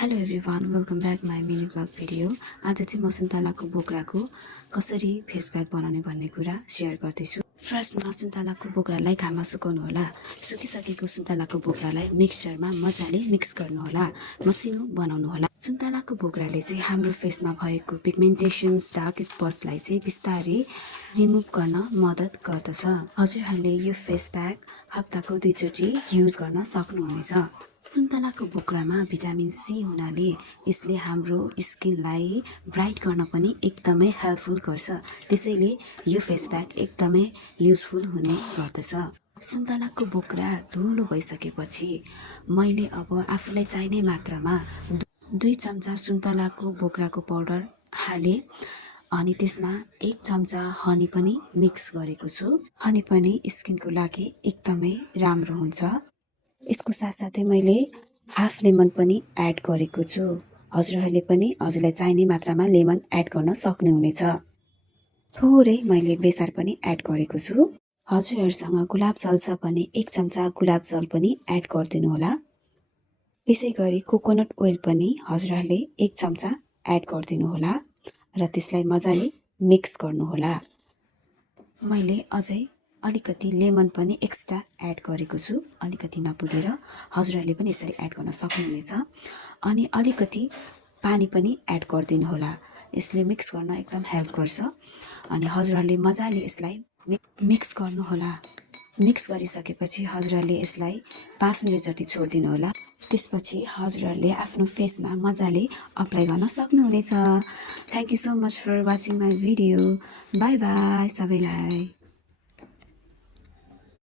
Hello everyone welcome back my mini vlog video. आज चाहिँ म सुन्तलाको बोक्राको कसरी फेस प्याक बनाउने भन्ने कुरा सेयर गर्दैछु। फर्स्टमा सुन्तलाको बोक्रालाई घाममा सुकाउनु होला। सुकिसकेको सुन्तलाको बोक्रालाई मिक्सचरमा मजाले मिक्स गर्नुहोला, मसिनो बनाउनु होला। सुन्तलाको बोक्राले चाहिँ हाम्रो फेसमा भएको पिगमेन्टेसन्स डार्क स्पट्सलाई चाहिँ बिस्तारै रिमुभ गर्न मद्दत गर्दछ। हजुरहरूले यो फेस प्याक हप्ताको 2 चोटि युज गर्न सक्नुहुनेछ। सुन्तलाको बोक्रामा भिटामिन सी हुनाले यसले हाम्रो स्किनलाई ब्राइट गर्न पनि एकदमै हेल्पफुल गर्छ। त्यसैले यो फेस प्याक एकदमै युजफुल हुने गर्दछ। सुन्तलाको बोक्रा धुलो भइसकेपछि मैले अब आफूलाई चाहिने मात्रामा 2 चम्चा सुन्तलाको बोक्राको पाउडर हाले अनि त्यसमा 1 चम्चा हनी पनि मिक्स गरेको छु। हनी पनि स्किनको लागि एकदमै राम्रो हुन्छ। यसको साथसाथै मैले हाफ लेमन पनि एड गरेको छु। हजुरहरूले पनि हजुरलाई चाहिने मात्रामा लेमन एड गर्न सक्नुहुनेछ। थोरै मैले बेसार पनि एड गरेको छु। हजुरहरूसँग गुलाब जल छ भने 1 चम्चा गुलाब जल पनि एड गरिदिनु होला। त्यसै गरी कोकोनट ओइल पनि हजुरहरूले 1 चम्चा एड गरिदिनु होला र त्यसलाई मजाले मिक्स गर्नुहोला। मैले अझै अलिकति लेमन पनि एक्स्ट्रा एड गरेको छु। अलिकति नपुगेर हजुरहरूले पनि यसरी एड गर्न सक्नुहुनेछ। अनि अलिकति पानी पनि एड गरिदिनु होला। यसले मिक्स गर्न एकदम हेल्प गर्छ। अनि हजुरहरूले मजाले यसलाई मिक्स गर्नुहोला। मिक्स गरिसकेपछि हजुरहरूले यसलाई 5 मिनेट जति छोडिदिनु होला। त्यसपछि हजुरहरूले आफ्नो फेसमा मजाले अप्लाई गर्न सक्नुहुनेछ। Thank you so much for watching my video. Bye bye सबैलाई।